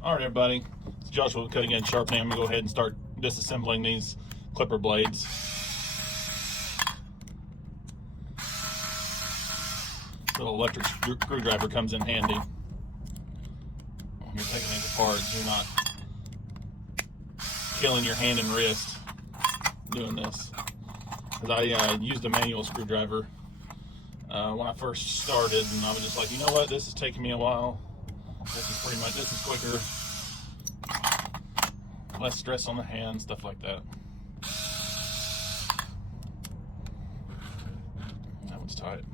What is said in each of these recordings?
All right, everybody. It's Joshua with Cutting Edge Sharpening. I'm going to go ahead and start disassembling these clipper blades. Little electric screwdriver comes in handy when you're taking these apart. You're not killing your hand and wrist doing this. Because I used a manual screwdriver when I first started, and I was just like, you know what, this is taking me a while. This is quicker, less stress on the hand, stuff like that. That one's tight.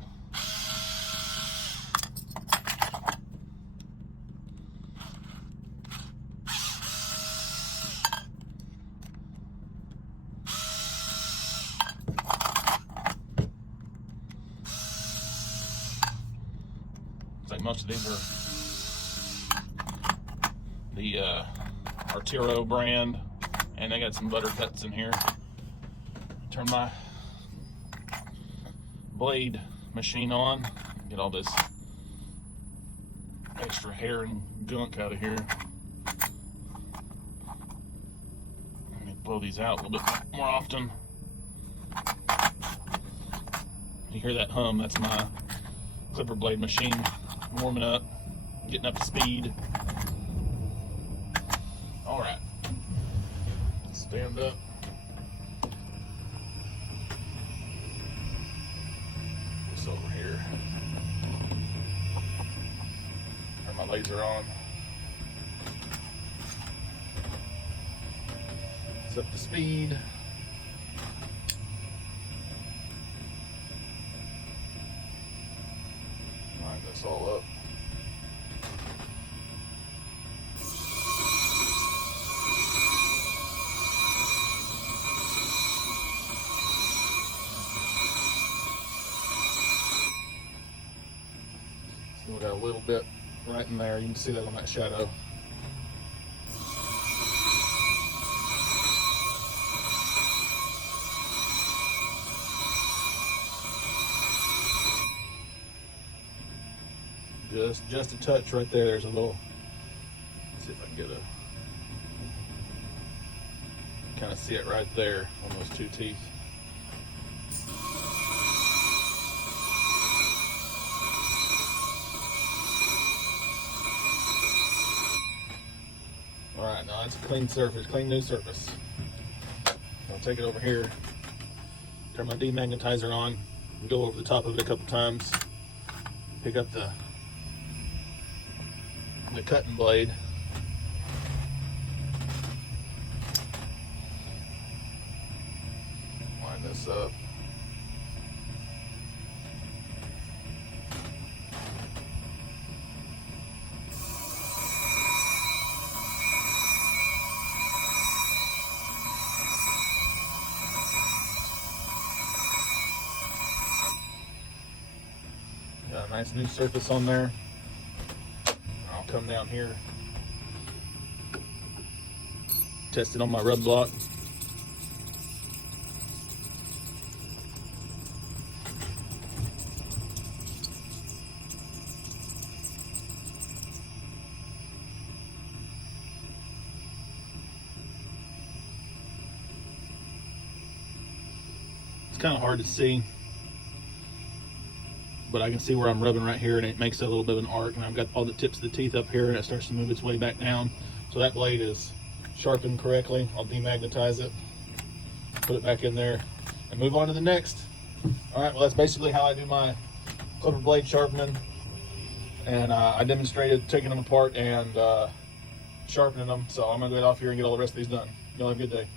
Looks like most of these are the Arturo brand, and they got some butter cuts in here. Turn my blade machine on, get all this extra hair and gunk out of here. Let me blow these out a little bit more often. You hear that hum? That's my clipper blade machine warming up, getting up to speed. All right, stand up. This over here. Turn my laser on. It's up to speed. Line this all up. We got a little bit right in there. You can see that on that shadow. Just a touch right there. There's a little. Let's see if I can get a kind of see it right there on those two teeth. All right, now that's a clean surface, clean new surface. I'll take it over here, turn my demagnetizer on, and go over the top of it a couple times. Pick up the cutting blade. Line this up. Got a nice new surface on there. I'll come down here, test it on my rub block. It's kind of hard to see, but I can see where I'm rubbing right here, and it makes a little bit of an arc, and I've got all the tips of the teeth up here, and it starts to move its way back down. So that blade is sharpened correctly. I'll demagnetize it, put it back in there, and move on to the next. All right, well, that's basically how I do my clipper blade sharpening, and I demonstrated taking them apart and sharpening them. So I'm gonna get off here and get all the rest of these done. Y'all have a good day.